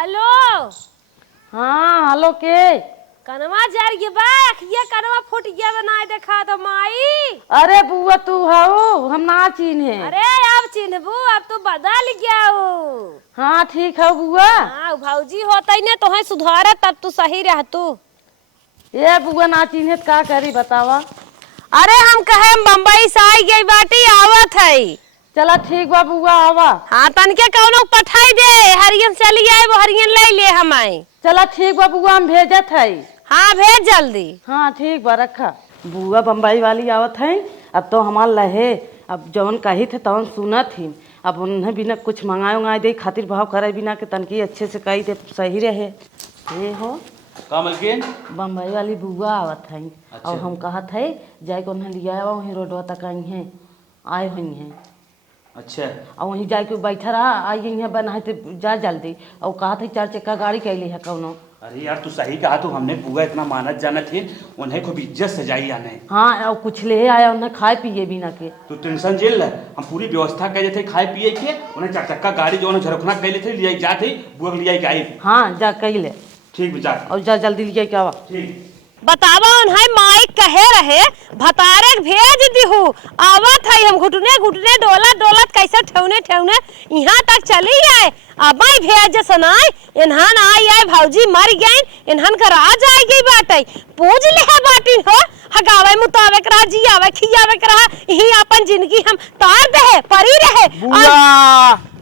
Hello. हाँ hello के कनवा जार के बा अखिया कनवा फुट गया बनाए देखा तो माई। अरे बुआ तू हो हम ना चिन्हे। अरे अब चिन्हबू अब तो बदल गया हो। हाँ ठीक है बुआ। हाँ भौजी होता ही ना तो है सुधारा तब तू सही रह तू। ये बुआ ना चिन्हे का करी बतावा। अरे हम कहे बम्बई से आई गई बाटी आवत है। चला ठीक बा बुआ आवा। हाँ तनके कौनो पठाई दे हरियन चली आए वो हरियन ले ले हमारे। चला ठीक बा बुआ हम भेजत है। हाँ भेज जल्दी। हाँ ठीक बा रखा। बुआ बम्बई वाली आवत है अब तो हमार लहे अब जवन कही थे तवन सुनत ही अब उन्हें बिना कुछ मंगाए उंगाए दे खातिर भाव करे बिना के तनकी अच्छे से कही दे सही रहे। ये हो मलकिन बम्बई वाली बुआ आवत है। अच्छा। और हम कहत है जाए को उन्हें लिया वहीं रोडवा तक आई हैं आए हुई हैं। अच्छा और वहीं जाके बैठा रहा आई यहाँ बना तो जा जल्दी और कहा था 4 चक्का गाड़ी कैली है कौनो। अरे यार तू सही कहा। तू हमने बुआ इतना मानत जाना थे उन्हें खूब इज्जत से जाई आने। हाँ और कुछ ले आया उन्हें खाए पिए बिना के। तू टेंशन झेल हम पूरी व्यवस्था कर थे खाए पिए के उन्हें 4 चक्का गाड़ी जो झरखना कैले थे लिया जाते बुआ लिया के आई। हाँ जा कैले ठीक बेचा और जा जल्दी लिया क्या आवा। ठीक बतावा उन्हें माई कहे रहे भतारे भेज दिहू आवत है हम घुटने घुटने डोलत डोलत कैसे ठेवने ठेवने यहाँ तक चली आए अब आई भेज सनाई इन्हन आई आए भौजी मर गई इन्हन का राज आई गई बाटे पूज ले है बाटी हो हगावे मुताबिक रहा जी आवे खियावे रहा यही अपन जिंदगी हम तार दे परी रहे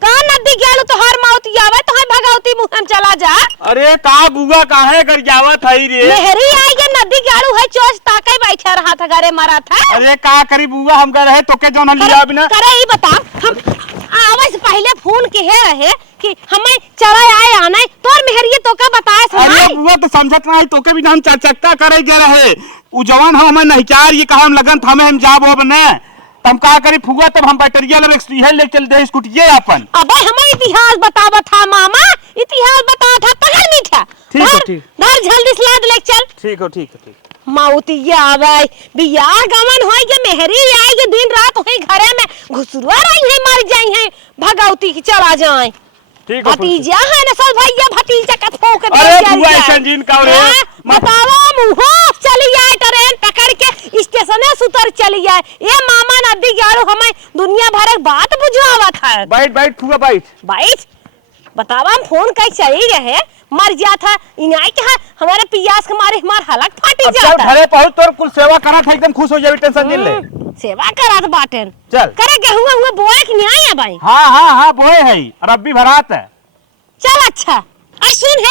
का नदी गेलू तो हर माउती आवे तो है भगावती मुंह हम चला जा। अरे का बुआ काहे कर जावत है रे। मेहरी आई के नदी गेलू है चोच ताके बैठा रहा था घरे मरा था। अरे का करी बुआ हम कह रहे तो के जोन लिया बिना करे ही बता हम आवे से पहले फोन के है रहे कि हमें चला आए आने तोर मेहरी तो का बताए सुनाई। अरे बुआ तो समझत नहीं तो के बिना हम 4 चक्का करे जा रहे उ जवान हम नहीं चार ये कहा हम लगन था हम जाब हो बने हम का करी फुआ तब हम बैटरिया ले स्टीहल ले चल दे स्कूटिए अपन। अबे हमें इतिहास बतावा था मामा इतिहास बता था पकड़ मीठा। ठीक है ठीक। धर जल्दी स्लाद ले चल। ठीक हो ठीक है ठीक। माउतिया आवे बियाह गमन होई के मेहरी आई के दिन रात होई घरे में घुसरुआ रही है मर जाई है भगवती की चला जाए। ठीक है भतीजा है ना सब भैया भतीजा का ठोक दे। अरे बुआ ऐसा जीन का रे बताओ मुहो चली आए ट्रेन पकड़ के स्टेशन से उतर चली आए ये मामा नदी गाड़ो हमें दुनिया भर की बात बुझावा था। बैठ बैठ फुआ बैठ बतावा हम फोन कई चली रहे मर जा था इनाई के हमारे पियास के मारे हमार हलक फाटी जाता। घरे पहुंच तोर कुल सेवा करा था एकदम खुश हो जाबी टेंशन नहीं ले। सेवा करा तो बाटन चल करे गेहूं हुआ बोए कि नहीं है भाई। हां बोए है और अब भी भरात है। चल अच्छा आई सुन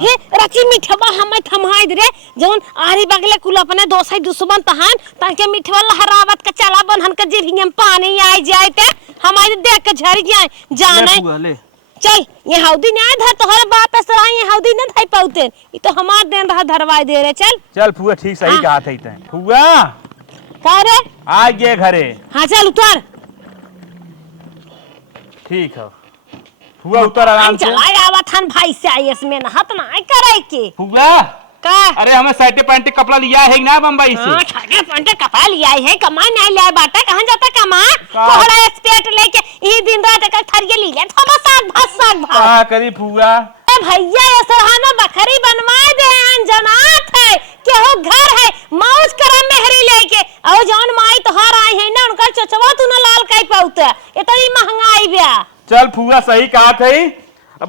हे रची मिठवा हमें थमाई दे जोन आरी बगले कुल अपने दोसई दुश्मन तहान ताके मिठवा लहरावत के चला बनहन के जिरियम पानी आई जाए ते हमारे देख के झर जाए जाने चल ये हौदी ना धर तोहरे बाप से रहा ये हौदी ना धई पाउते ई तो हमार देन रहा धरवाई दे रे। चल चल फुआ ठीक सही कहा थई तै फुआ का रे आ गए घरे। हां चल उतर ठीक है फुआ उतर आराम से। चला आवत हन भाई से आई इसमें नहत ना करे के फुआ का। अरे हमें शर्ट पैंट कपड़ा लिया है ना बम्बई से। हां छाके पंटे कपड़ा लिया है कमाई नहीं लिया बाटा कहां जाता कमा का? तोहरा एक्सपेक्ट लेके ई दिन रात का थरिये ली ले थमा साग भात का करी फुआ ए भैया ये सरहाना बकरी बनवाए दे अनजनात है केहू घर है मौज करा मेहरी लेके और जौन माई तोहार आई है ना उनका चचवा तू ना लाल काई पाउते इतनी महंगाई बिया। चल फुआ सही कहा थई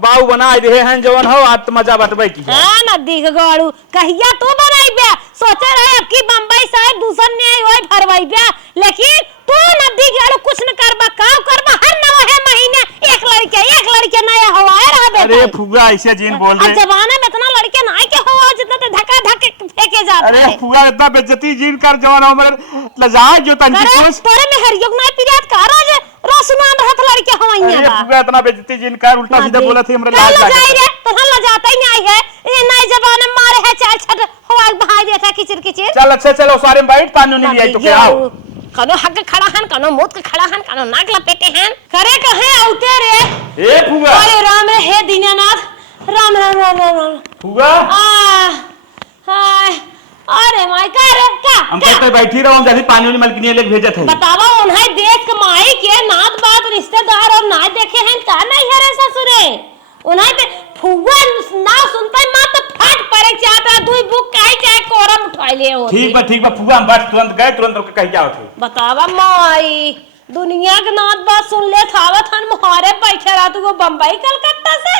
बाऊ बना दे हैं जवन हो आज तो मजा बटबै की हां नदी के गाड़ू कहिया तू बनाई बे सोचे रहे अब की बम्बई शहर दूसर ने ओए भरवाई बे लेकिन तू नदी गाड़ू कुछ न करबा काम करबा हर नवे महीने एक लड़के नया हवाए रहा बेटा। अरे फुआ ऐसे जीन बोल रहे जमाने में इतना लड़के नहीं के हुआ जितना ते धक्का धक्के फेंके जाता अरे है। फुआ इतना बेइज्जती जीन कर जवन हमर लजाए जो तंजी कोस तोरे में हरियोग नहीं पिरियात का रोज रोसमान रहत लड़के हवैया अरे बा। फुआ इतना बेइज्जती जीन कर उल्टा सीधा बोला थी हमरे लाज लाज लागे रे तोहन लजाता ही नहीं है ये नए जमाने में मारे है चार छट हवा भाई देता किचिर किचिर। चल अच्छा चलो सारे में बैठ पानी नहीं लिया तो क्या आओ कनो हक खड़ा हन कनो मुत के खड़ा हन कनो नाक लपेटे हन करे कहे आउते रे। ए फुआ अरे राम रे हे दीनानाथ राम राम राम राम फुआ हाय अरे माई का रे का हम कहते बैठी रहो जैसे पानी वाली मलकिनी ले भेजत है। बतावा उन्हें देख के माई के नात बात रिश्तेदार और ना देखे हैं का नहीं है रे ससुरे उन्हें पे फुआ ठीक बा फुआ हम बस तुरंत गए तुरंत रोक के कह जाओ थे। बतावा माई दुनिया के नाथ बात सुन ले थावत हन मुहारे बैठे रहा तू वो बम्बई कलकत्ता से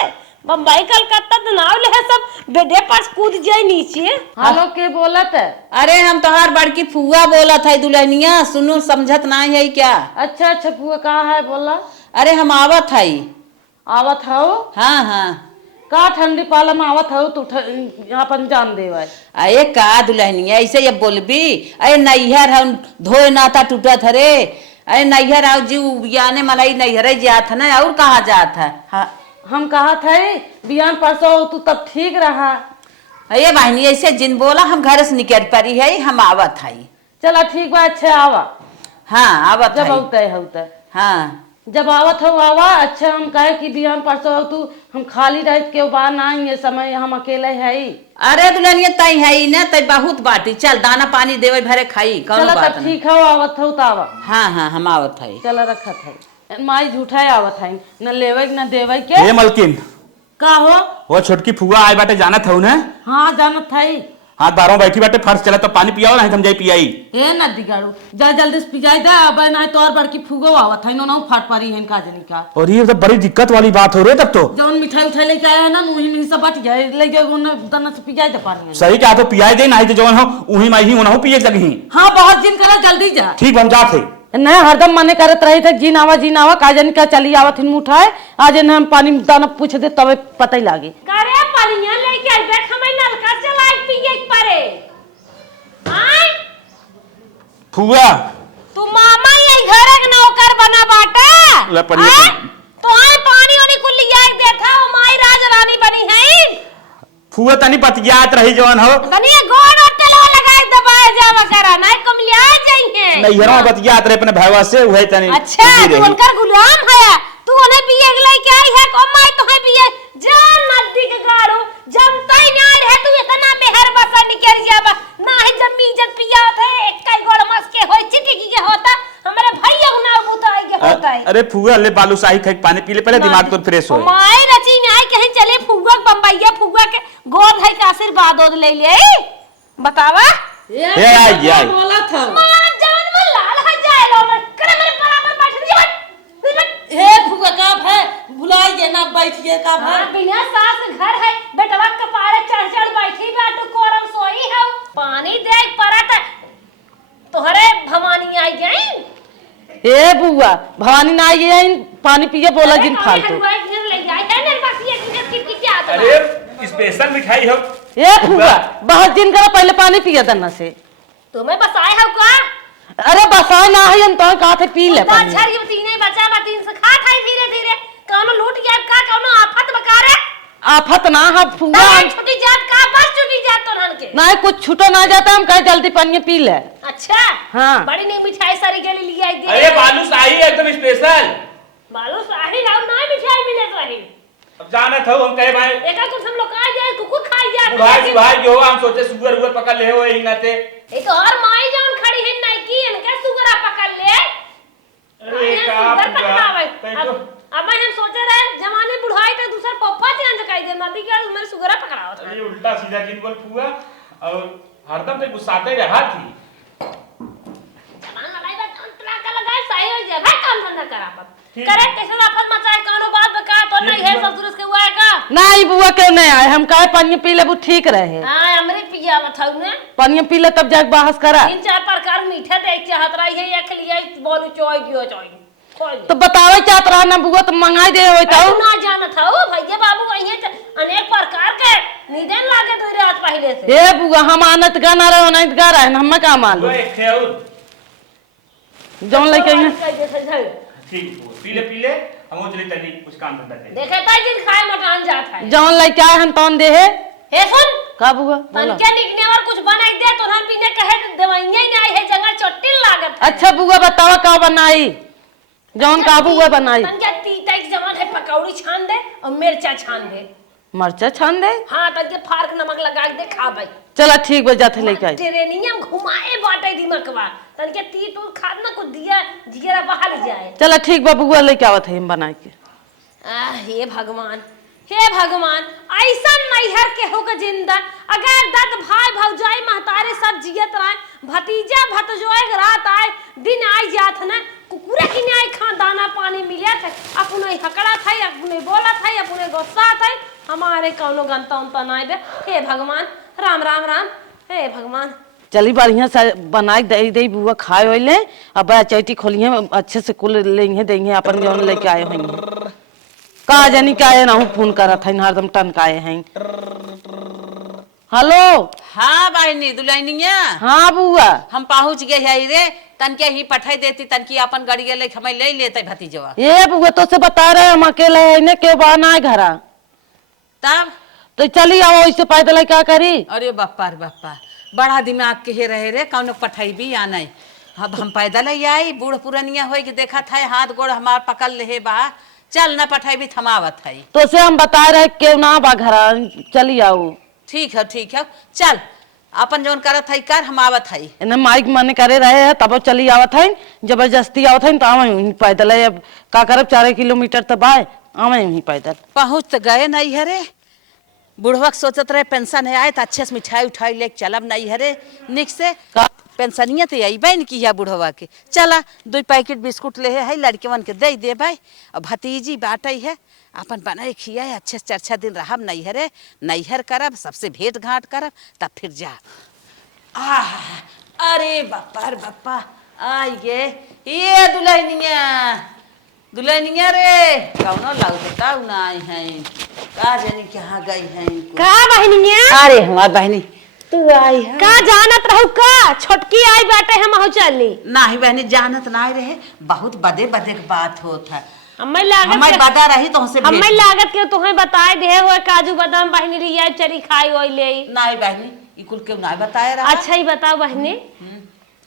बम्बई कलकत्ता तो नाव ले सब बेडे पर कूद जाए नीचे। हेलो के बोलत है? अरे हम तोहार बड़की फुआ बोला था दुल्हनिया, सुनो समझत ना है क्या? अच्छा अच्छा फुआ कहाँ है बोला? अरे हम आवत हई। आवत हो? हाँ हाँ। का ठंडी पाला में आवत हो तू यहाँ पर जान दे भाई। अरे का दुल्हनिया ऐसे ये बोलबी? अरे नैहर हम धोए नाता टूटा था रे। अरे नैहर आओ जी याने मलाई नैहर जात है ना और कहाँ जात है? हाँ हम कहा थे बियान परसों तू तब ठीक रहा। अरे बहनी ऐसे जिन बोला हम घर से निकल पड़ी है हम आवत हई। चला ठीक बा अच्छा आवा। हाँ आवत जब हई। होते हाँ जब आवत हो आवा। अच्छा हम कहे कि बिहान परसों हो तू हम खाली रह के बा ना ये समय हम अकेले है। अरे दुल्हनिया तई है ना तई बहुत बाटी चल दाना पानी देवे भरे खाई कौन चला बात तब नहीं। ठीक हो आवत हो तो आवा। हाँ हाँ हम आवत हई। चला रखत है माई झूठा आवत है न लेवे न देवे के। ए मलकिन का हो? वो छोटकी फुआ आए बाटे जानत हूं ना? हाँ जानत है। हाथ बारों बैठी बाटे फर्श चला तो पानी पियाओ नहीं हम जाई पियाई। ए न दिगाड़ू जा जल्दी से पिजाई दे अब ना तो और बड़की फुगो आवत है ना फट पड़ी है इनका जनी का। और ये तो बड़ी दिक्कत वाली बात हो रही है तब तो। जौन मिठाई उठाई लेके आया है ना वही में सब बट गया लेके उन दना से पिजाई दे पानी। सही क्या तो पियाई दे नहीं तो जवन हो उही माई ही उनहु पिए लगही। हाँ बहुत दिन करा जल्दी जा। ठीक हम जाते। नहीं हरदम मने करत रही थे जीन आवा काजन का चली आवत हिन उठाए आज न हम पानी दाना पूछ दे तबे पता ही लागे। करे पानिया लेके आई बैठ हमें नलका चला पिए परे। आय फुआ तू मामा ये घर के नौकर बना बाटा। ले पनिया आय? तो आय पानी वाली कुल लिया देखा ओ माई राज रानी बनी है। फुआ तनी बतियात रही जवन हो। तनी गोड़ और तेल लगाए दबाए जावा करा नहीं कम लिया जाइए। नहीं हरो बतियात रहे अपने भैया से वही तनी। अच्छा तू उनकर गुलाम है तू उन्हें पिए के लिए क्या है को माई तो है पिए जा नदी के गाड़ू जनता ही ना रहे तू इतना मेहर बसा निकल जाबा ना ही जमी इज्जत पिया थे कई गोड़ मस के होई चिटिकी के होता हमारे भैया ना बुताई के होता है। अरे फुआ ले बालू शाही खाई पानी पी ले पहले दिमाग तो फ्रेश हो। माई रची नहीं कहीं चले फुगवा बम्बईया फुगवा के गोद है का आशीर्वाद ओद ले ले बतावा। ए आई बोला था मां जान में लाल है जाए लो मैं करे मेरे बराबर बैठ जीवन हे फुगा का है बुलाइए ना बैठिए का है। बिना सास घर है बेटवा कपारे चढ़ चढ़ बैठी बाटू कोरम सोई है पानी दे परत तोहरे भवानी आई गई। ए बुआ भवानी ना आई पानी पिए बोला जिन फालतू। अरे स्पेशल मिठाई हो। ए फुगा बहुत दिन करा पहले पानी पिया दना से। तुम्हें बस आए हो का? अरे बसा ना है हम तो कहा थे पी ले पानी। अच्छा ये तीन ही बचा बा तीन से खा खाई धीरे धीरे कौनो लूट गया का कौनो आफत बकारे। आफत ना है फुगा छुट्टी जात का बस छुट्टी जात तो नन के ना कुछ छूटो ना जाता हम कहे जल्दी पानी पी ले। अच्छा हाँ बड़ी नहीं मिठाई सारी गली लिया आई अरे बालू शाही एकदम स्पेशल। बालू साही लाओ ना मिठाई मिले तो ही अब जानत हो हम कहे भाई एका कुछ हम लोग खा जाए कुकुर खाई जाए भाई जो हम सोचे सुगर उगर पकड़ ले हो यही नाते। ए तो और माई जान खड़ी है नहीं की इनके सुगर पकड़ ले। अरे का सुगर पकड़ावे तो अब हम सोचे रहे जमाने बुढ़ाई तक दूसरा पप्पा चेंज कर दे नदी के मेरे सुगर पकड़ावत अरे उल्टा सीधा जिन बोल फुआ और हरदम से गुस्साते रहा थी। जवान लड़ाई बात अंतरा का लगाए सही हो जाए भाई काम धंधा करा पर करे कैसे अपन मचाए कानो बात बका तो नहीं है ससुर के हुआ है का। नहीं बुआ क्यों नहीं आए हम कहे पानी पी ले वो ठीक रहे। हां हमरे पिया बताऊ ने पानी पी ले तब जाके बहस करा। तीन चार प्रकार मीठा देख चाहत रही है एक लिए बोलू चोई दियो चोई तो बतावे चाहत रहा ना बुआ तो मंगाई दे होई तो ना जानत हो भैया बाबू वही अनेक प्रकार के निदेन लागे तो रात पहले से। ए बुआ हम आनत गाना रहे अनत गा रहे हम का मालूम वो एक थे और जौन लेके ठीक पी ले हम चले तनी कुछ काम धंधा करे। देखे ताई दिन खाए मटान जात है जौन लेके आए हम तौन दे है। हे सुन का बुआ तन के निकने और कुछ बनाई दे तो हम पीने कहे दवाइयां ही नहीं है जगह चोटी लागत है। अच्छा बुआ बतावा का बनाई जौन का बुआ बनाई। तन के तीता के जमान है पकौड़ी छान दे और मिर्चा छान दे मरचा छान दे। हां तन के फार्क नमक लगा के दे खा भाई। चला ठीक बा जाते लेके आई। ट्रेनिंग घुमाए बाटे दिमागवा तन के ती तू खाद ना कुछ दिया जिगरा बहाल जाए। चला ठीक बा बुआ लेके आवत है हम बना के। हे भगवान ऐसा नैहर के हो के जिंदा अगर दत भाई भौजाई महतारे सब जियत रहे भतीजा भतजोए रात आए दिन आई जात ना कुकुरे की न्याय खा दाना पानी मिले थे अपने हकड़ा था अपने बोला था अपने गुस्सा था हमारे कौनो गंता उनता नहीं बे हे भगवान राम राम राम हे भगवान चली बढ़िया से बनाई दे दे बुआ खाए होइले अब चैती खोलिए अच्छे से कुल लेंगे देंगे अपन जौन लेके आए होंगे का जानी का ना फोन करत है हरदम टनकाए हैं हेलो हाँ बहनी दुल्हनिया हाँ बुआ हम पहुँच गए है रे तनके ही पठाई देती तनकी अपन गड़िया ले हमें ले लेते भतीजवा ये बुआ तो से बता रहे हम अकेले है ने के बाना है घरा तब तो चली आओ इससे पैदल क्या करी अरे बापा रे बापा बड़ा दिमाग के हे रहे रे कौन पठाई भी या नहीं अब हम पैदल ही आई बूढ़ पुरनिया हो कि देखा था हाथ गोड़ हमार पकड़ ले बा चल न पठाई भी थमावत है तो से हम बता रहे क्यों ना बा घरा चली आओ ठीक है चल अपन जौन करत है कर हम आवत है इन्हें माइक माने करे रहे है तब चली आवत है जबरदस्ती आवत है तो आवे पैदल है अब का करब 4 किलोमीटर तब आए आवे पैदल पहुँच तो गए नहीं है रे बुढ़वा सोचत रहे पेंशन है आए तो अच्छे से मिठाई उठाई लेके चलब नहीं है रे निक से पेंशनिया तो आई बहन की है बुढ़वा के चला 2 पैकेट बिस्कुट ले है लड़केवन के दे दे भाई अब भतीजी बाटे है अपन बनाए खिया है अच्छे से 4 दिन रहब नैहर नैहर करब सबसे भेंट घाट करब तब फिर जा अरे बापा रे बापा आई गे ये दुल्हनिया रे कौनो लौटता ना आई हैं का जानी कहाँ गई हैं का बहनिया अरे हमार बहनी तू आई है का जानत रहू का छोटकी आई बाटे हम हो चली नाही बहनी जानत ना रहे बहुत बदे बदे के बात होत है हमें लागत हमारी बता रही तो हमसे हमें लागत के तुम्हें बताए दे हुए काजू बादाम बहनी रिया चली खाई ओई ले नहीं बहनी इकुल के ना बताया रहा अच्छा ही बताओ बहनी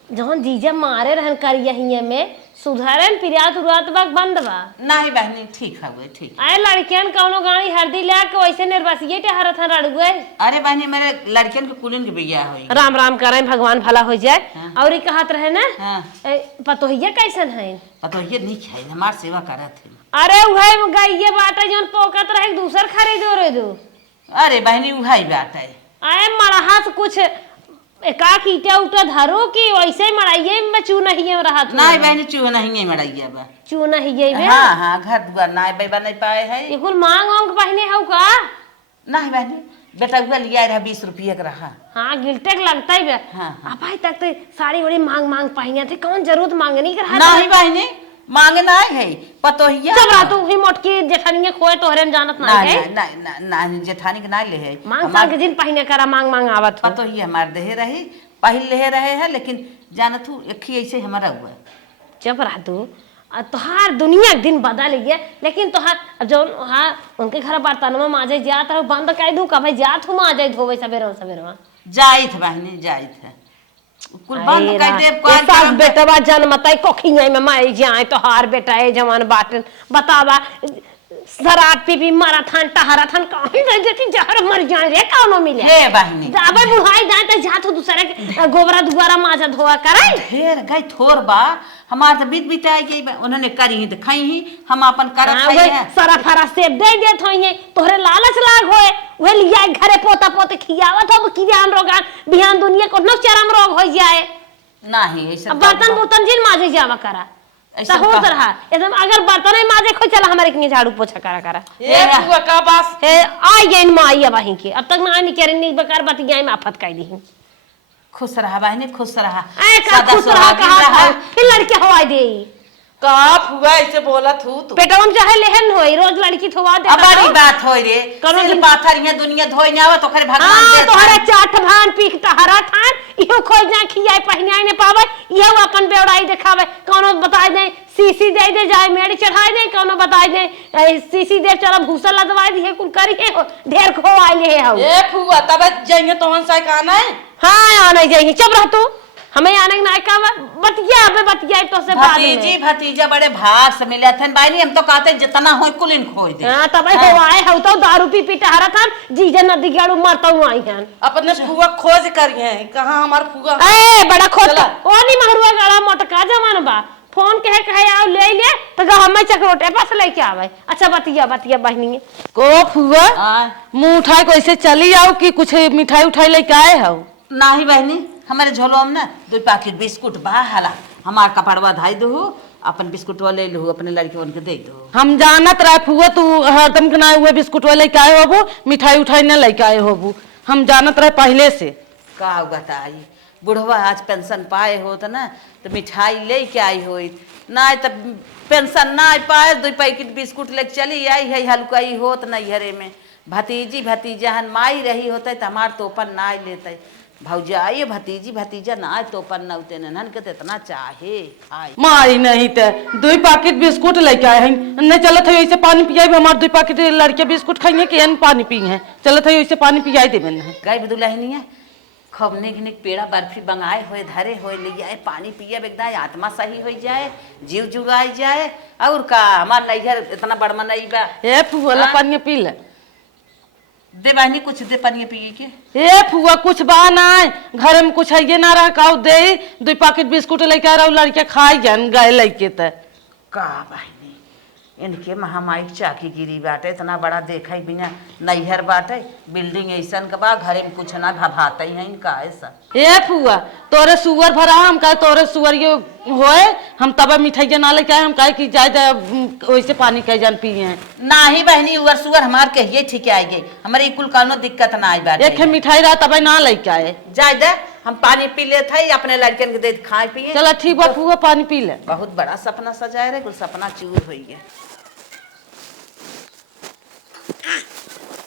जहाँ जीजा मारे रहन करिया हिये में सुधारन पिरात उरात बाग बंद बा नहीं बहनी ठीक है वो ठीक आए लड़कियन कौनो गाड़ी हरदी ले के वैसे निर्वासिये के हरत हन रड़ुए अरे बहनी मेरे लड़कियन के कुलिन के बिया होई राम राम करें भगवान भला हो जाए हाँ। और ये कहत रहे ना हाँ। पतोहिया कैसन है तो ये नहीं है हमार सेवा करत है अरे वही गइये बाटे जोन पोकत रहे दूसर खरीदो रे दो अरे बहनी वही बात है आए मड़हा से कुछ एका कीटा उटा धरो कि वैसे मड़ाइये में चू नहीं रहा नहीं बहनी चूह नहीं है मड़ैया बा चू नहीं गई बे हाँ घर दुआर ना बेबा नहीं पाए है ये कुल मांग वांग पहने हौ का नहीं बहनी बेटा हुआ लिया रहा 20 रुपये का रहा हाँ गिल्टेक लगता ही बे हाँ। अब भाई तक तो साड़ी बड़ी मांग पहने थे कौन जरूरत मांगनी कर रहा नहीं बहनी मांगे ना है पतोहिया चल रहा तू ही मोटकी जेठानी खोए तोहरे जानत ना है नहीं जेठानी के ना ले है मांग साल के दिन पहने करा मांग आवत हो पतोहिया हमार देहे रही पहले ले रहे हैं लेकिन जानत हूँ एक ही ऐसे हमारा हुआ चुप रहा तू तोहार दुनिया एक दिन बदल गया लेकिन तोहार जो हाँ उनके घर बर्तन में माजे जात है बंद कर दूं कभी जात हूँ माजे धोवे सवेरे सवेरे जाइत बहनी जाइत है कुल बंद कर दे सास बेटवा जन्मतै कोखिया में माई जाए तोहार बेटा ए जवान बाटन बतावा शराब पी मारा थान टहरा थान कहीं रह जेती जहर मर जाए रे कौनो मिले हे बहनी जाबे बुढ़ाई जाए त जात हो दूसरे के गोबरा दुआरा माजा धोआ करे ढेर गई थोर बा हमार तो बीत बिताई गई उन्होंने करी ही तो खाई ही हम अपन करत है सारा फरा सेब दे देत होइए तोहरे लालच लाग होए वे लिया घरे पोता पोते खियावत हो कि जान रोगान बिहान दुनिया को न चरम रोग हो जाए नहीं ऐसा बर्तन बुर्तन जिन माजे जावा करा ऐसा हो रहा एकदम अगर बर्तन ही माजे खो चला हमारे के झाड़ू पोछा करा ये बुआ का बास ए आई गई माई अब वहीं के अब तक ना नहीं करे नहीं बेकार बतिया में आफत कर दी खुश रहा बहनी खुश रहा ए का खुश रहा कहा फिर लड़के हवाई दे का हुआ ऐसे बोला तू पेटवा में चाहे लेहन होई रोज लड़की थवा दे अब बड़ी बात होई रे करो सिर पाथर ये दुनिया धोई ना तो खरे भगवान हां दे तोहरा चाट भान पीक तहरा थान इहो खोज ना खियाई पहिनाई ने पावे इहो अपन बेवड़ाई दिखावे कोनो बताई दे सीसी दे दे जाए मेड़ी चढ़ाई दे कोनो बताई दे सीसी दे चला भूसा लदवाई दी कुल करी ढेर खो आइले हो ए फुआ तब जाएंगे तोहन साय काना है हां आने जाएंगे चुप रह तू हमें आने ना का बतिया बे बतिया तो से बाद में भतीजी भतीजा बड़े भाग से मिले थे भाई हम तो कहते जितना होई कुलिन खोई दे हां तब हो आए हो तो दारू पी पी टहरा था जीजे नदी गाड़ू मरता हूं आई हन अपने फुआ खोज करिए कहां हमार फुआ ए बड़ा खोज ओ नहीं महरुआ गाड़ा मोटका जमान बा फोन कहे आओ ले तो हमें चक्रोटे पास लेके आवे। अच्छा बतिया बहनी को फुआ मुंह उठाए को ऐसे चली आओ कि कुछ मिठाई उठाई लेके आए हो? नाही बहनी हमारे झोलो में ना 2 पैकेट बिस्कुट बा हला हमार कपड़वा धाई दो अपन बिस्कुट ले लो अपने लड़के के दे दो। हम जानत रहे फुआ तू हरदम के ना हुए बिस्कुट लेके आए होबू, मिठाई उठाई न लेके आए होबू, हम जानत रहे पहले से। का बताई बुढ़वा आज पेंशन पाए हो तो ना तो मिठाई लेके आई हो ना तो पेंशन ना पाए 2 पैकेट बिस्कुट लेके चली आई है हल्काई होत नहीं हरे में भतीजी भतीजाहन माई रही होते तो हमार तोपन ना लेते भौजाई भतीजी भतीजा ना तोपन न उते नन के इतना चाहे आई माई नहीं ते 2 पैकेट बिस्कुट लेके आए हैं नहीं चलत है ऐसे पानी पियाई हमार 2 पैकेट लड़के बिस्कुट खाएंगे कि पानी पी है चलत है ऐसे पानी पियाई देबे न गई दुल्हनी है खूब निक पेड़ा बर्फी बंगाए हुए धरे हुए ले आए पानी पिए एकदम आत्मा सही हो जाए जीव जुगाई जाए और का हमार नैहर इतना बड़मा नहीं बा। ए फुआ पानी पी ले दे बहनी कुछ दे पानी पिए के। ए फुआ कुछ बा ना घर में कुछ है ना रहा काऊ दे 2 पैकेट बिस्कुट लेके आ रहा लड़के खाई जान गए लेके त का बहनी इनके महामाई चाकी गिरी बाटे इतना बड़ा देखा बिना नैहर बाटे बिल्डिंग ऐसा के बा घरे में कुछ ना भभाते हैं इनका ऐसा। ए फुआ तोरे सुअर भरा हम कहे तोरे सुअर ये होए हम तब मिठाई ना लेके आए हम कहे कि जाए वैसे पानी कह जान पिए हैं ना ही बहनी उवर सुअर हमार कहिए ठीक आई गई हमारे कुल कानो दिक्कत ना आई बाटे एक मिठाई रहा तब ना लेके आए जाए दे हम पानी पी लेते है अपने लड़कन के दे खाए पिए। चलो ठीक बा फुआ पानी पी ले। बहुत बड़ा सपना सजाए रहे कुल सपना चूर हो गया।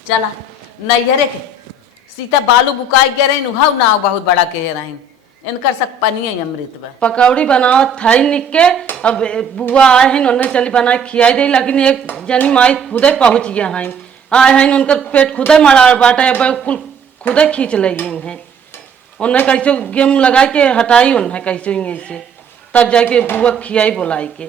चला नैहरे के सीता बालू बुकाई गए रही उहाव ना बहुत बड़ा कहे रही इनकर सक पनिए अमृत बा पकौड़ी बनावत थाई निक के अब बुआ आए हैं उन्हें चली बना खियाई दे लेकिन एक जनी माई खुदे पहुंच गया है आए हैं उनकर पेट खुदे मरा बाटे कुल खुदे खींच लगी हैं उन्हें कैसे गेम लगा के हटाई उन्हें कैसे से तब जाके बुआ खियाई बोलाई के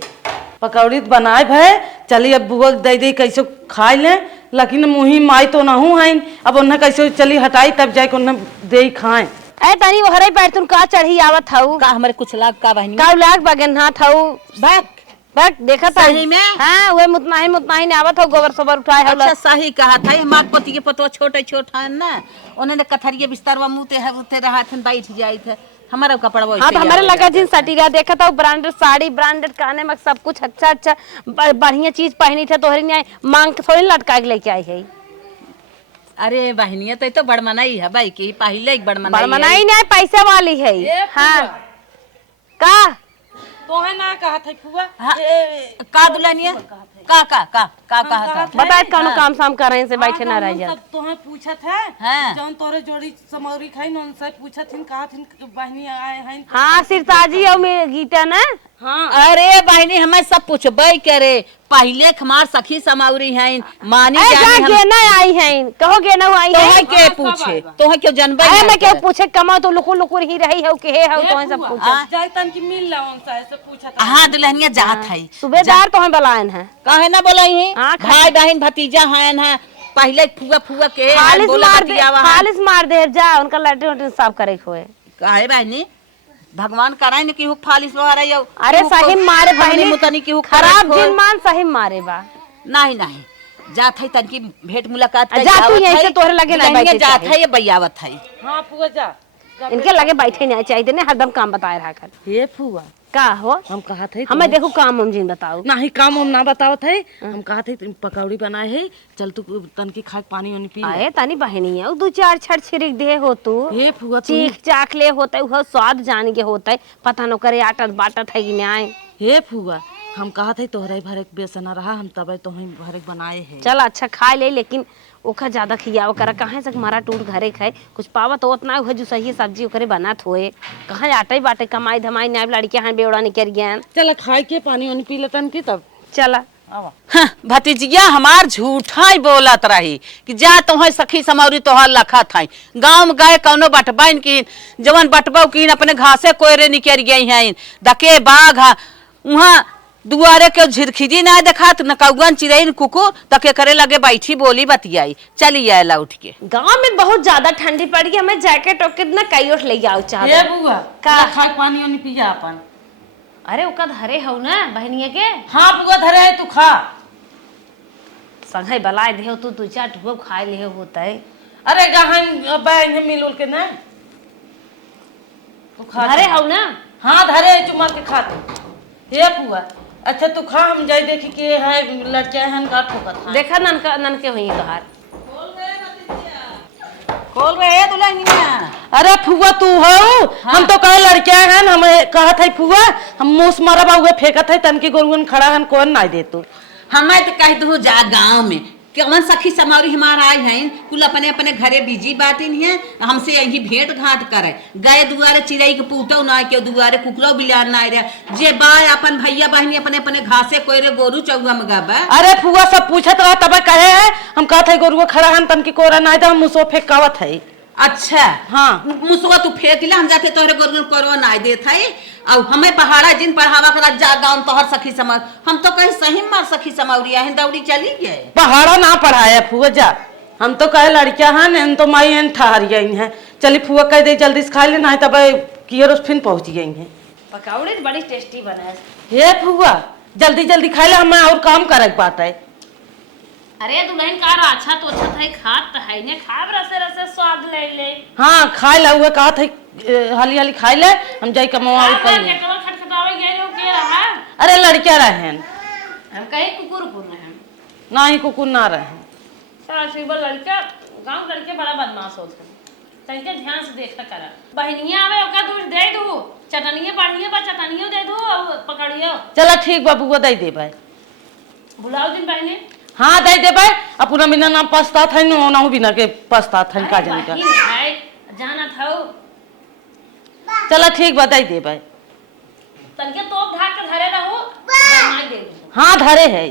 पकौड़ी बनाए भय चली अब बुआ दे दे कैसे खाई ले लेकिन मुही माई तो नहू है अब उन्हें कैसे चली हटाई तब जाके उन्हें दे खाए। ए तनी वो हरे पैर तुम का चढ़ी आवत हऊ का हमारे कुछ लाग का बहनी का लाग बगन हाथ हऊ बक देखा था सही में हां वे मुतनाही ने आवत हो गोबर सोबर उठाए हला। अच्छा सही कहा था हमार पति के पतो छोटे छोटा है ना उन्होंने कथरिया बिस्तरवा मुते है उते रहा थे बैठ जाई थे हमारा कपड़ा वो। हां तो हमारे लगा जिन सटीरा देखा था ब्रांडेड साड़ी ब्रांडेड काने में सब कुछ अच्छा बढ़िया चीज पहनी थे तोहरी ने मांग के थोड़ी लटका के लेके आई है। अरे बहनिया तो बड़मनाई है भाई की पहले एक बड़मनाई नहीं पैसे वाली है। हां का तो है ना कहा था फुआ का दुल्हनिया का कहा था बताए कौन काम शाम कर रहे से बैठे ना रह जा तोहे पूछत है हां जौन तोरे जोड़ी समौरी खाई न से पूछत हिन कहा थिन बहनी आए हैं। हां सिरताजी और में गीता ना। हां अरे बहनी हमें सब पूछबे करे पहले हमार सखी समावरी हैं मानी जानी हम गेना आई हैं कहो गेना आई है तोहे के पूछे तोहे क्यों जनबे है मैं के पूछे कमा तो लुकुर लुकुर ही रही है के है तोहे सब पूछे जाय तन की मिल लावन सा ऐसे पूछत। हां दुल्हनिया जात है सूबेदार तोहे बुलाएन है काहे ना बोलाई है भाई बहन भतीजा हैं है पहले फुआ के खालिस मार दे जा उनका लैट्रिन साफ करे खोए काहे बहनी भगवान कराए ने की फालिस वगैरह यो अरे सही मारे बहनी मुतनी की खराब दिन मान सही मारे बा नहीं जात है तन की भेंट मुलाकात जाती है ऐसे तोहरे लगे ना बैठे जात है ये बयावत है। हां फुआ जा इनके लगे बैठे नहीं चाहिए ने हरदम काम बताए रहा कर। हे फुआ का हो हम कहा थे हमें देखो काम हम जिन बताओ नहीं काम हम ना बताओ थे हम कहा थे पकौड़ी बनाए है चल तू तन की खा पानी वानी पी आए तनी बहनी है 2-4 छड़ छिड़क दे हो तू हे फुआ चीख चाख ले होते वो स्वाद जान के होते पता न करे आटत बाटत है कि नहीं। हे फुआ हम कहा थे तोहरे भरे बेसना रहा हम तब तो ही भरे बनाए हैं चल अच्छा खा ले लेकिन ओखा ज्यादा खियाव कर कहाँ से मारा टूट घरे खाए कुछ पावा तो उतना हो जो सही सब्जी ओकरे बनात होए कहाँ आटे बाटे कमाई धमाई नाब लड़के हां बेवड़ा निकर गया चल खाए के पानी वानी पी लेतन की तब चला। हाँ, भतीजिया हमार झूठा ही बोलत रही कि जा तुहे सखी समौरी तोहर लखा था गाँव में गए कौनो बटबाइन की जवन बटबो की अपने घासे कोयरे निकर गई हैं दके बाघ वहाँ दुआरे के झिरखिजी ना देखा न कौगन चिड़ै कुकुर तके करे लगे बैठी बोली बतियाई चली आयला उठ के। गांव में बहुत ज्यादा ठंडी पड़ गई हमें जैकेट वैकेट ना कई ले जाओ चाहते ये बुआ का खाए पानी वानी पिया अपन अरे ओका धरे हौ ना बहनिया के हाँ फुआ धरे है, तू खा। संगे बलाए देहो तू 2-4 ठुआ खाए ले होतै। अरे गहन बहन मिल उल के ना तू खा। धरे हौ ना? हाँ धरे है, चुमा के खा तू। हे फुआ अच्छा तू खा, हम जाई देखी के है लड़के हन का ठोकत। देखा ननके होई बाहर। खोल रहे है दुल्हनिया। अरे फुआ तू हो? हाँ। हम तो कहे लड़के हन, हम कहत है फुआ हम मुस मारा बाबू फेंकत है तनकी गोरुन खड़ा हन, कौन ना दे तू। हमें तो कह दो जा गांव में कौन सखी समारी हमारा आई हैं, कुल अपने अपने घरे बिजी बाटिन है, हमसे यही भेंट घाट करे गए दुआरे चिड़ई के पूटो ना के दुआरे कुकरो बिलार ना रहे जे बाय अपन भैया बहनी अपने अपने घासे कोयरे गोरू चौगा मगाबा। अरे फुआ सब पूछत रहा तब कहे है, हम कहत है गोरुआ खड़ा हन तनकी कोरा ना दे, हम मुसो फेंकावत है। अच्छा हाँ मुसवा तू फेंक ले, हम जाके तोहरे गोरू कोरो ना देत है। और हमें पहाड़ा जिन पढ़ावा करा जा गांव तोहर सखी समाज, हम तो कहीं सही मार सखी समावरिया है दौड़ी चली गए। पहाड़ा ना पढ़ाया फुआ जा, हम तो कहे लड़किया हन इन तो माई इन ठहर गई हैं। चली फुआ कह दे जल्दी से खा ले, ना तब कियर फिर पहुंच गई हैं। पकौड़े बड़ी टेस्टी बने। हे फुआ जल्दी जल्दी खा ले, हमें और काम करे के बात है। अरे दुल्हन का अच्छा तो अच्छा था, खात है ने खाब रसे रसे स्वाद ले ले। हाँ खाए ला हुआ कहा था हाली हाली खाए ले, हम जाई कमावा अरे ऊपर। केकरो खटखटावे गए हो के रहा? अरे लड़किया रहन, हम कहे कुकुर पुर रहे हैं ना ही कुकुर ना रहन। सारा शिवर लड़का गांव लड़के बड़ा बदमाश होते हैं, तनिके ध्यान से देखता करा। बहनिया आवे ओका दूध दे दू, चटनिया बढ़िया बा चटनियो दे दू और पकड़ियो। चला ठीक बा बुआ दे देबे। बुलाओ दिन बहने। हाँ दे देबे, अपना बिना नाम पछता था नो ना बिना के पछता था का जाने का। जाना था चला ठीक बा दे देबे। तनिके तोप ढाक के धरे रहो, बनाई दे दू। हाँ धरे है,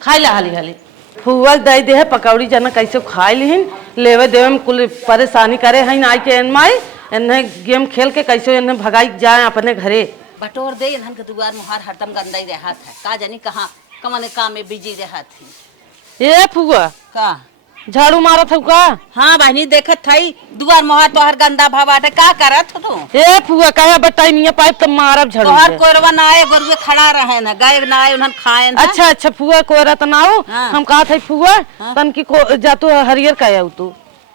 खाई ला हाली हाली। फुआ दे दे है पकौड़ी जना कैसे खाई लिहिन, लेवे देवे में कुल परेशानी करे हैं आई के एन माई इन्हें गेम खेल के कैसे इन्हें भगाई जाए अपने घरे। बटोर दे इन्हन के दुआर मुहार हरदम गंदा ही रहा था, का जानी कहाँ कमने काम में बिजी रहा थी। ए फुआ का झाड़ू मारत हूँ का? हाँ बहनी देखत थाई दुआर मुहार तोहर गंदा भावाटे का करत हो तू? ए फुआ कहे बताई नहीं पाइप तो मारब झाड़ू तोहर से। कोरवा ना आए गोरुए खड़ा रहे ना, गाय ना आए उन्हन खाए ना। अच्छा अच्छा फुआ कोरा तो ना हो। हाँ। हम कहा था फुआ तन की को जा तू हरियर कहे तू।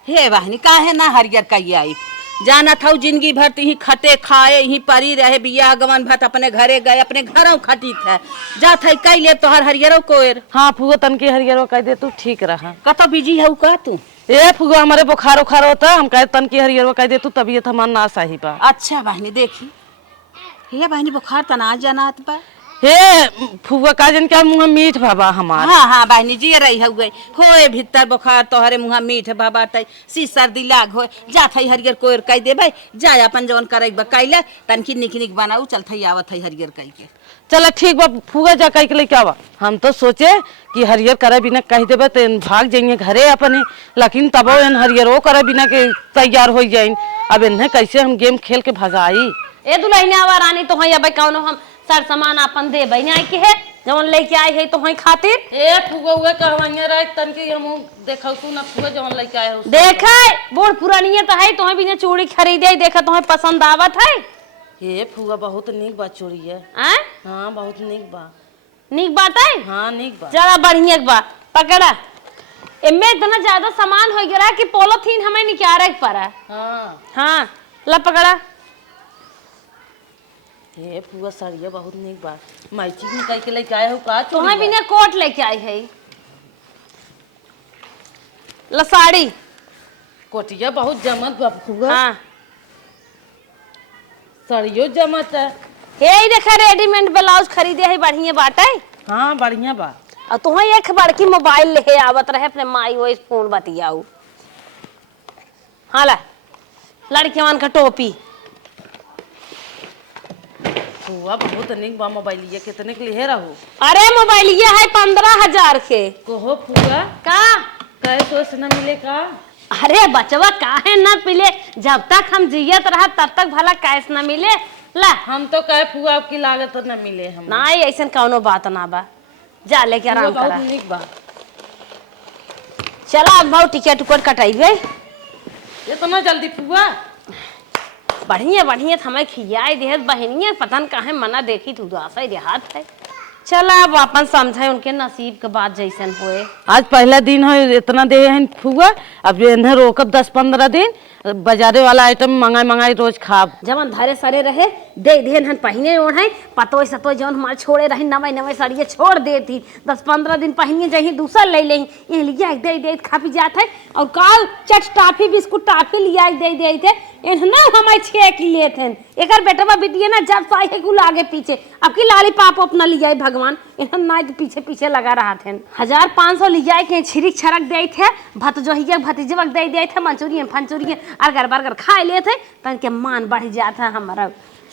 हे बहनी काहे ना हरियर कही आई, जाना था जिंदगी भर ही खटे खाए ही परी रहे बिया गवन भत अपने घरे गए अपने घरों खटी था जा था कई ले तोहर हरियरो कोर। हाँ फुआ तन की हरियर कह दे तू ठीक रहा। कतो बिजी है का तू? ए फुआ हमारे बुखार उखार होता, हम कहे तन की हरियर कह दे तू तबीयत हमार ना सही बा। अच्छा बहनी देखी हे बहनी बुखार तना जनात बा। हे फुआ का जन क्या मुँह मीठ बाबा हमार। हाँ हाँ बहनी जी रही हो गई होए भीतर बुखार तोहरे मुँह मीठ बाबा तई सी सर्दी लाग हो जा थई हरियर कोर कह दे भाई जा अपन जवन करे कैले तनकी निक निक बनाऊ चल थई आवत थई हरियर कह के। चला ठीक बा फुआ जा कह के लेके आवा। हम तो सोचे कि हरियर करे बिना कह देबे तो भाग जाइए घरे अपने, लेकिन तब इन हरियर करे बिना के तैयार हो जाइन। अब इन्हें कैसे हम गेम खेल के भगाई। ए दुल्हन आवा रानी तो हई अब कौनो हम सर सामान अपन दे बहनी आई के है जवन लेके आई है तो हई खातिर। ए फुआ हुए कहवाइया रह तन के हम देखौ तू ना फुआ जवन लेके आए हो देखे बूढ़ पुरानिया तो है तो बिना चूड़ी खरीदे देखा तो पसंद आवत है। हे फुआ बहुत नीक बा चोरी है। हैं? हाँ बहुत नीक बा। नीक बात है। हाँ नीक बा जरा बढ़िया बा पकड़ा। इनमें इतना ज्यादा सामान हो गया कि पोलोथीन हमें निकाले के पड़ा। हाँ हाँ ला पकड़ा। हे फुआ साड़िया बहुत नीक बा, मैचिंग निकाल के लेके आए हो का चोरी तुम्हें बा? बिना कोट लेके आई है ला साड़ी। कोटिया बहुत जमत बा फुआ। हाँ साड़ियों जमत है। ये देखा रेडीमेड ब्लाउज खरीदे है बढ़िया बाटे। हाँ बढ़िया बा। और तुम्हें एक बड़की मोबाइल ले आवत रहे अपने माई वो फोन बतियाऊ। हाँ ला लड़कियन का टोपी। फुआ बहुत नीक बा मोबाइल, ये कितने के लिए रहू? अरे मोबाइल ये है 15,000 के। कहो फुआ का कैसे से न मिले का? अरे बचवा काहे न मिले, जब तक हम जियत रहा तब तक भला कैस न मिले। ला हम तो कहे फुआ आपकी लागत न मिले हम। नहीं ऐसा कौनो बात ना बा, जा लेके आराम करा। बहुत नीक बा। चला अब भाव टिकट उकट कटाइबे। इतना जल्दी फुआ? बढ़िया बढ़िया हमें खियाई दे बहनिया पतन काहे मना देखी तू आशा देहात है। चला अब अपन समझे उनके नसीब के बाद जैसन होए। आज पहला दिन है, इतना दे हैं फुआ, अब इन्हें रोकब 10-15 दिन, बाजारे वाला आइटम मंगाई रोज खाब। जवन धरे सरे रहे दे देन पहिने ओढ़े पतोय सतोय जवन हमारे छोड़े रही नवे सड़िए छोड़ देती 10-15 दिन पहिने जही दूसरा ले ले ये लिया दे खा पी जात है। और काल चट टाफी बिस्कुट टाफी लिया दे थे ना हमारे 6 की लिए थे एक बेटवा बिटिया ना जब साई है कुल आगे पीछे अब की लाली पाप अपना लिया भगवान इन्हन ना पीछे पीछे लगा रहा थे 1500 लिया के छिरिक छरक दे थे भत जो ही भतीजवक दे थे मंचूरियन फंचूरियन अर्गर बर्गर खाए ले थे तन के मान बढ़ जाता हमारा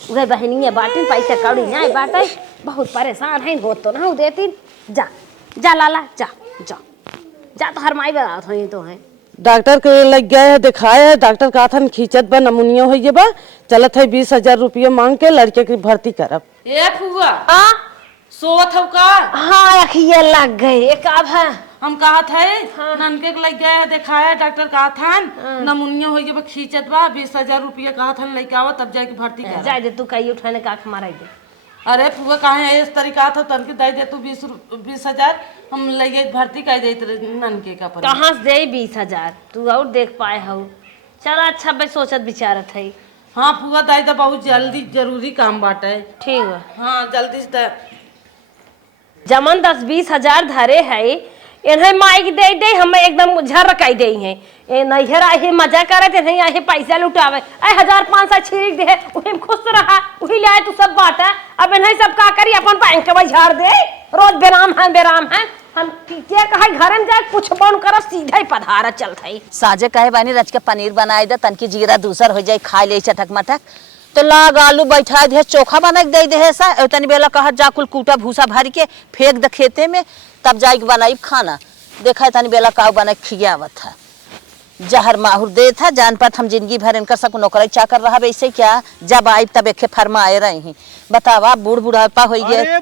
उधर बहनिया बाटे पैसे कौड़ी ना बाटे बहुत परेशान है हो तो ना देती जा जा लाला जा जा जा तो हर माई बात हो तो है। डॉक्टर के लग गया है, दिखाया है, डॉक्टर कहा था खींचत बा नमूनिया हो ये बा, चलत है 20,000 रुपये मांग के लड़के की भर्ती करब। ए फुआ हाँ सोवत हो का? हाँ अखिया लग गए एक अब है हम कहा था ननके के लग गया है, दिखाया डॉक्टर कहा था नमूनिया हो ये बा खींचत बा 20,000 रुपये कहा था लेके आओ तब जाके भर्ती कर। जाए दे तू कहीं उठाने का मारा दे। अरे फुआ कहे इस तरीका था तन के दे दे तू 20,000 हम लगे भर्ती कर देते ननके का पर। कहाँ से दे 20,000 तू और देख पाए हो। चलो अच्छा भाई सोचत विचारत है। हाँ फुआ दाई तो बहुत जल्दी जरूरी काम बाटे। ठीक है हाँ जल्दी से जमन 10-20 हजार धरे है इन्हें माइक दे हम एकदम झरकाई दे हैं ए नैहर आए मजा करे नहीं आए पैसा लुटावे 1,500 छिड़क दे उही खुश रहा उही लाए तू सब बाटा अब इन्हें सब का करी अपन बैंक में झाड़ दे रोज बेराम है हम पीछे कहे घर में जाए कुछ बन कर सीधा ही पधारा चलता है। साजे कहे बानी रच के पनीर बनाए दे तन की जीरा दूसर हो जाए खा ले चटक मटक तो लाग आलू बैठा दे चोखा बना के दे ऐसा तनी बेला कहा जा कुल कूटा भूसा भर के फेंक दे खेते में तब जाके बनाई खाना देखा तनी बेला काव बना खियावत था जहर माहुर दे था जान पात हम जिंदगी भर इनकर सब नौकरी चाकर रहा वैसे क्या जब आई तब एक फरमा आए रही हैं बतावा बूढ़ बुढ़ापा हो गया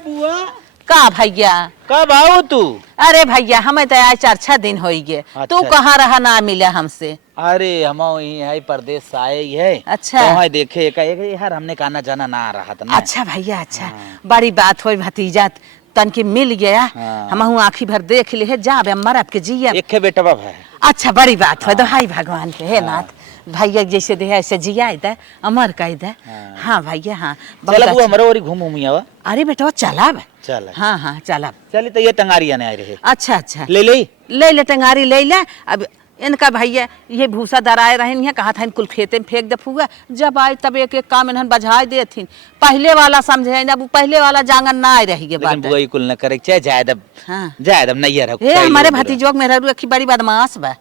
का भैया कब आओ तू? अरे भैया हमें तो आज 4-6 दिन हो गए तू कहाँ रहा ना मिला हमसे। अरे हम है परदेश से आए ही है। अच्छा तो देखे यार हमने कहना जाना ना आ रहा था ना। अच्छा भैया अच्छा बड़ी बात हो भतीजा तन की मिल गया हम आँखी भर देख ले जा मर आपके जिया एक बेटा बाबा है। अच्छा बड़ी बात हो हाई भगवान के है नाथ भैया जैसे दे ऐसे जिया दे अमर कह दे। हाँ भैया हाँ हमारे और घूम घूमिया। अरे बेटा चलब चल हाँ हाँ चलब चलिए तो ये टंगारिया ने आए रहे। अच्छा अच्छा ले टंगारी ले ले अब इनका भैया ये भूसा दराए रहे कहा था इनकुल खेते में फेंक दे फूगा जब आए तब एक एक काम इन्हन बजाए देथिन पहले वाला समझे ना पहले वाला जांगन ना आए रही बुआ कुल न करे चाहे जायदब हाँ जायदब नहीं है हमारे भतीजों में मेहरा की बड़ी बदमाश बा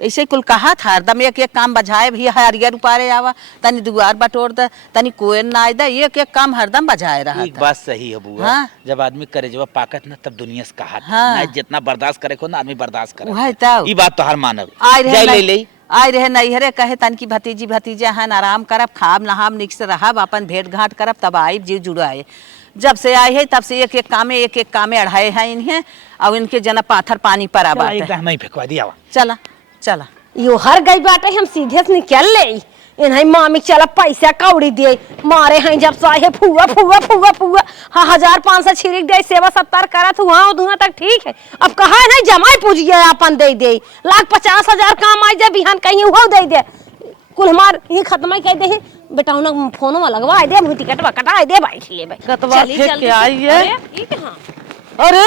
ऐसे कुल कहा था हरदम एक एक काम बजाए भी हरियर उपारे आवा तनी दुआर बटोर दे तनी कोई ना आए दे एक एक काम हरदम बजाए रहा एक बात सही है बुआ जब आदमी करे जब पाकत ना तब दुनिया से कहा जितना बर्दाश्त करे को ना आदमी बर्दाश्त करे ये बात तो हर मानव आए रहे नहीं हरे कहे तन की भतीजी भतीजे हन आराम करब खाब नहाब निक से रहब अपन भेंट घाट करब तब आई जीव जुड़ाए जब से आए है तब से एक एक कामे अढ़ाए हैं इन्हें और इनके जना पाथर पानी पर आ बाटे चला चला यो हर गई बाटे हम सीधे से निकल ले इन्हें मामी चला पैसा कौड़ी दे मारे हैं जब से आए फुआ 1,500 छिड़क दे सेवा सत्कार करत हुआ धुआं तक ठीक है अब कहा है नहीं जमाई पूजिए अपन दे 1,50,000 काम आई जाए बिहान कहीं वो दे कुल हमार ये खत्म ही कह दे बेटा उन फोन में लगवा दे मुझे टिकट कटा दे बैठ ले कतवा फेंक के आई है। अरे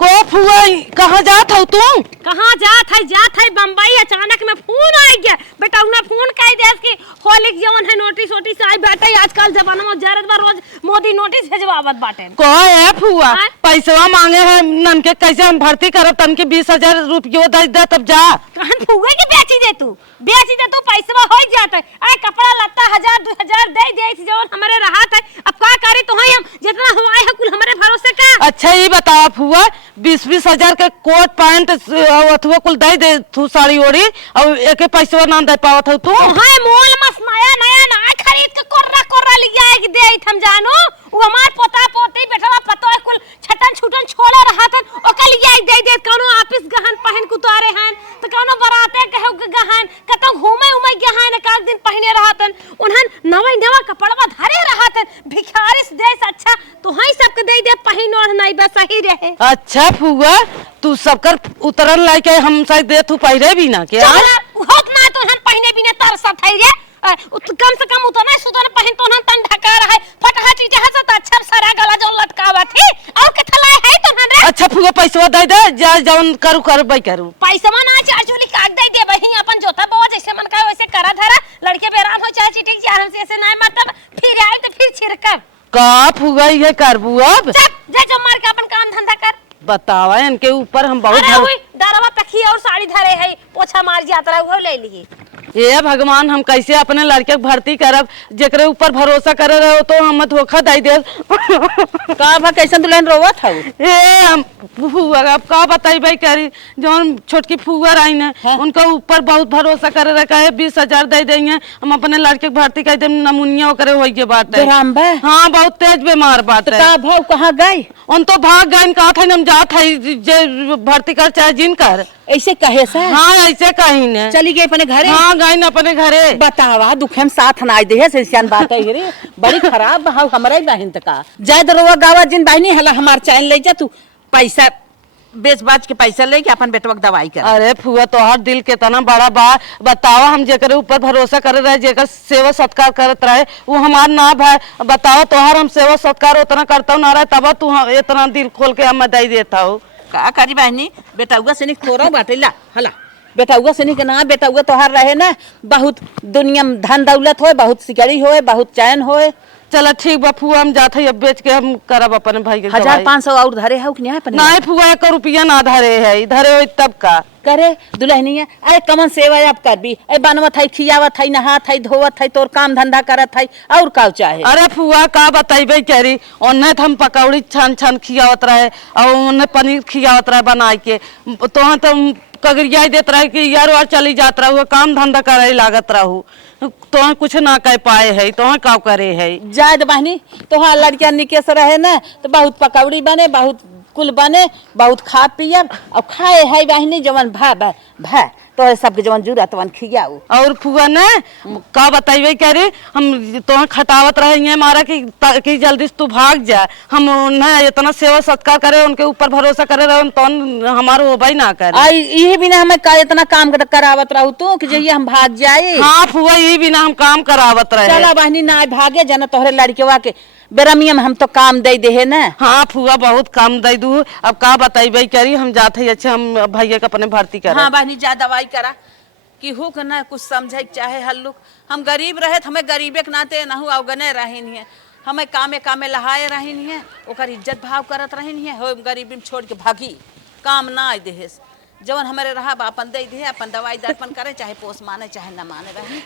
को फुआ कहाँ जात हो तुम? कहाँ जात है बम्बई अचानक में फोन आ गया बेटा उन्हें फोन कह दे कि होलिक जवन है नोटिस आई बैठे आजकल जमाना में जरूरत बार रोज मोदी नोटिस भेजवावत बाटे को है फुआ पैसा मांगे हैं ननके कैसे हम भर्ती करब तन के 20,000 रुपये दे तब जा कहन फुआ के बेची दे तू पैसा हो जाता है कपड़ा लत्ता 1,000-2,000 दे जवन हमारे राहत है अब का करे तो हम जितना हम आए हैं कुल हमारे भरोसे का। अच्छा ये बताओ फुआ 20,000 के कोट पैंट अथवा कुल दे तू साड़ी ओड़ी और एक पैसा ना दे पावत हो तू हां मोल मस नया ना खरीद के कोर्रा लिया है कि दे हम जानो वो हमार पोता पोती बेटा पतो है कुल छटन छोड़ा रहा था ओकल लिया दे कोनो ऑफिस गहन पहन को तारे हैं तो कोनो बराते कहो के गहन कतो घूमे उमे गहन एक दिन पहने रहा था उन्हन वही रहे। अच्छा फुआ तू सबकर उतरन लायक है, हम शायद दे तू पहिरे भी ना के होत ना तो हम पहने बिना तरसत है रे। कम से कम उतना सुतन पहन तो हम तन ढका रहा फटहा चीज है तो अच्छा सारा गला जो लटकावा थी और के थलाए है तो रे। अच्छा फुआ पैसा दे दे जा जवन करू कर बई करू। पैसा ना चाचुली काट दे दे वही अपन जोता बाबा जैसे मन का वैसे करा धरा लड़के बेराम हो चाहे चिटिक जा हमसे ऐसे ना मतलब फिर आए तो फिर छिड़कब का फुआ ये करबू अब चप जा जो मार के अपन काम धंधा कर। बतावा इनके ऊपर हम बहुत अरे हुई दरवा तखी और साड़ी धरे है पोछा मार जाता वो ले लिए। ये भगवान हम कैसे अपने लड़के के भर्ती करब जेकरे ऊपर भरोसा करे रहे हो तो हम धोखा दे दे का भा कैसन दुल्हन रोवत हौ? ए हम फुआ अब का बताई भाई करी जौन छोटकी फुआ आई ने उनका ऊपर बहुत भरोसा करे रहे कहे 20,000 दे देंगे हम अपने लड़के के भर्ती कर दे नमूनिया करे होई के बात है। हाँ बहुत तेज बीमार बात है। का भाव कहाँ गई? उन तो भाग गए कहा था हम जात है जे भर्ती कर चाहे जिन कर ऐसे कहे सा? हाँ ऐसे कहीं ने चली गई अपने घरे? हाँ गई न अपने घरे। बतावा दुखे साथ ना दे सियान बात है रे बड़ी खराब भाव हमारा बहन का जाय दरोवा गावा जिन बहनी हला हमार चैन ले जा तू पैसा बेच बाज के पैसा लेके अपन बेटवा की दवाई कर। अरे फुआ तोहर दिल कितना बड़ा बा बतावा हम जेकर ऊपर भरोसा करे रहे जेकर सेवा सत्कार करत रहे वो हमार ना भाई बतावा तोहर हम सेवा सत्कार उतना करता ना रहे तब तू इतना दिल खोल के हम दई देता हो। का करी बहनी बेटा से थोड़ा बाटेला हला बेटा से के ना बेटा तोहार रहे ना बहुत दुनिया में धन दौलत हो बहुत सिकड़ी हो बहुत चैन हो। चलो ठीक बा फुआ हम जाते अब बेच के हम करब अपने भाई के 1,500 और धरे हो कि नहीं अपने? नहीं फुआ 1 रुपया ना धरे है धरे हो तब का करे दुल्हनिया अरे कमन सेवा आप कर भी ए बनवत है खियावत है नहात है धोवत है तोर काम धंधा करत है और का चाहे। अरे फुआ का बताइबे करी ओन्ने हम पकौड़ी छान छान खियावत रहे और ओन्ने पनीर खियावत रहे बना के तो कगरिया देत रहे कि यार वार चली जात रहू काम धंधा करे लागत रहू तो कुछ ना कह पाए है तो का करे है। जायद बहनी तो लड़कियां निकेश रहे ना तो बहुत पकौड़ी बने बहुत कुल बने बहुत खा पियब और खाए है बहनी जवन भा तो सबके जवन जरूरत वन खियाऊ। और फुआ ने का बताइबे करे हम तो खटावत रहे मारा कि जल्दी से तू भाग जा हम उन्हें इतना सेवा सत्कार करे उनके ऊपर भरोसा करे रहे तो हमारे हो भाई ना करे आई यही बिना हमें का इतना काम करावत रहू तू कि जइए हम भाग जाए। हाँ फुआ यही बिना हम काम करावत रहे। चला बहनी ना भागे जना तोहरे लड़केवा के बेरमिया में हम तो काम दे दे है ना। हाँ फुआ बहुत काम दे दू अब का बताइबे करी हम जाते अच्छे हम भैया के अपने भर्ती करे। हाँ बहनी जा दवाई करा कि हो के ना कुछ समझे चाहे हल्लुक हम गरीब रहे हमें गरीबे के नाते नहु अवगने रही नहीं है हमें कामे लहाए रही नहीं है ओकर इज्जत भाव करत रही नहीं है हो गरीबी में छोड़ के भागी काम ना आए देहे जवन हमारे रहा अपन दे दे अपन दवाई दर्पण करे चाहे पोस माने चाहे न माने रही